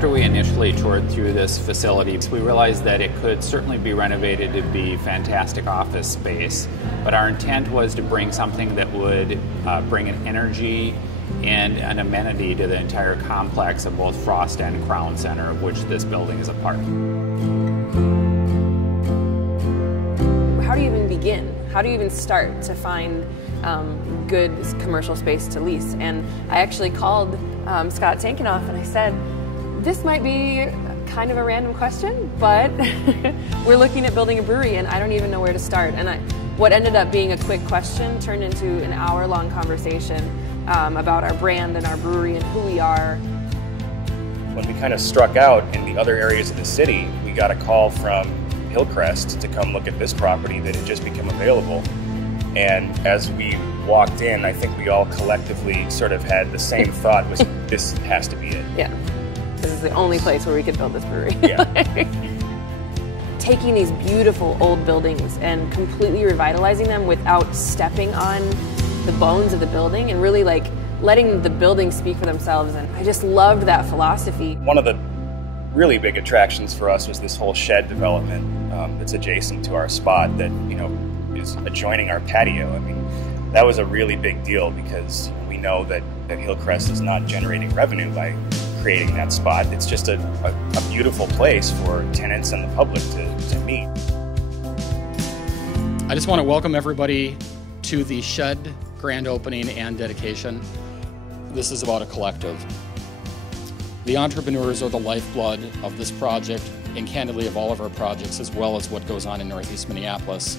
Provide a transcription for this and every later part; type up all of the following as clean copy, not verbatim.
After we initially toured through this facility, we realized that it could certainly be renovated to be fantastic office space, but our intent was to bring something that would bring an energy and an amenity to the entire complex of both Frost and Crown Center, of which this building is a part. How do you even begin? How do you even start to find good commercial space to lease? And I actually called Scott Tankinoff and I said, this might be kind of a random question, but we're looking at building a brewery and I don't even know where to start. And what ended up being a quick question turned into an hour-long conversation about our brand and our brewery and who we are. When we kind of struck out in the other areas of the city, we got a call from Hillcrest to come look at this property that had just become available. And as we walked in, I think we all collectively sort of had the same thought, was this has to be it. Yeah. This is the only place where we could build this brewery. Yeah. Taking these beautiful old buildings and completely revitalizing them without stepping on the bones of the building and really like letting the buildings speak for themselves. And I just loved that philosophy. One of the really big attractions for us was this whole shed development that's adjacent to our spot that, you know, is adjoining our patio. I mean, that was a really big deal because we know that Hillcrest is not generating revenue by creating that spot. It's just a beautiful place for tenants and the public to meet. I just want to welcome everybody to the shed grand opening and dedication. This is about a collective. The entrepreneurs are the lifeblood of this project and candidly of all of our projects, as well as what goes on in Northeast Minneapolis.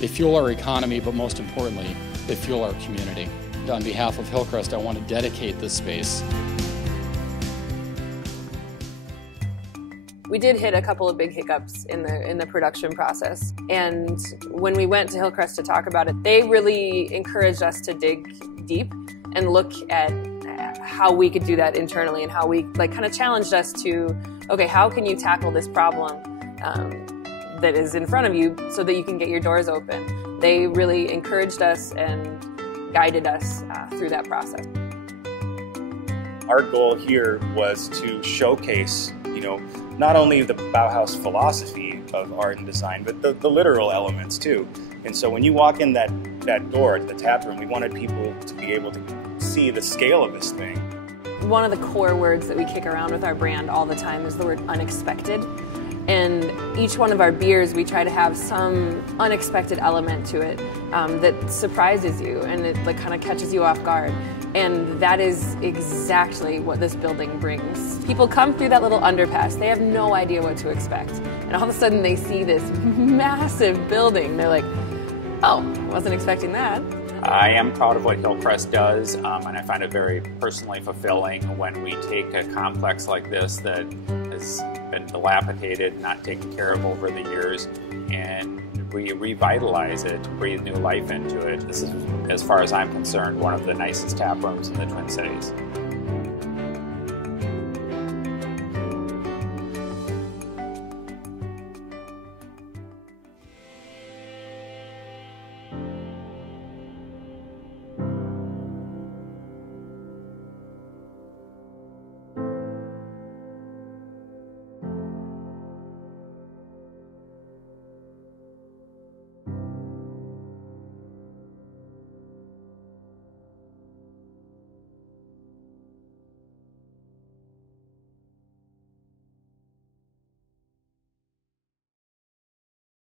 They fuel our economy, but most importantly, they fuel our community. On behalf of Hillcrest, I want to dedicate this space. We did hit a couple of big hiccups in the production process. And when we went to Hillcrest to talk about it, they really encouraged us to dig deep and look at how we could do that internally and how we kind of challenged us to, okay, how can you tackle this problem that is in front of you so that you can get your doors open? They really encouraged us and guided us through that process. Our goal here was to showcase, you know, not only the Bauhaus philosophy of art and design, but the literal elements too. And so when you walk in that door to the tap room, we wanted people to be able to see the scale of this thing. One of the core words that we kick around with our brand all the time is the word unexpected. And each one of our beers, we try to have some unexpected element to it that surprises you and it kind of catches you off guard. And that is exactly what this building brings. People come through that little underpass, they have no idea what to expect. And all of a sudden they see this massive building. They're like, oh, wasn't expecting that. I am proud of what Hillcrest does, and I find it very personally fulfilling when we take a complex like this that has been dilapidated, not taken care of over the years, and we revitalize it, breathe new life into it. This is, as far as I'm concerned, one of the nicest tap rooms in the Twin Cities.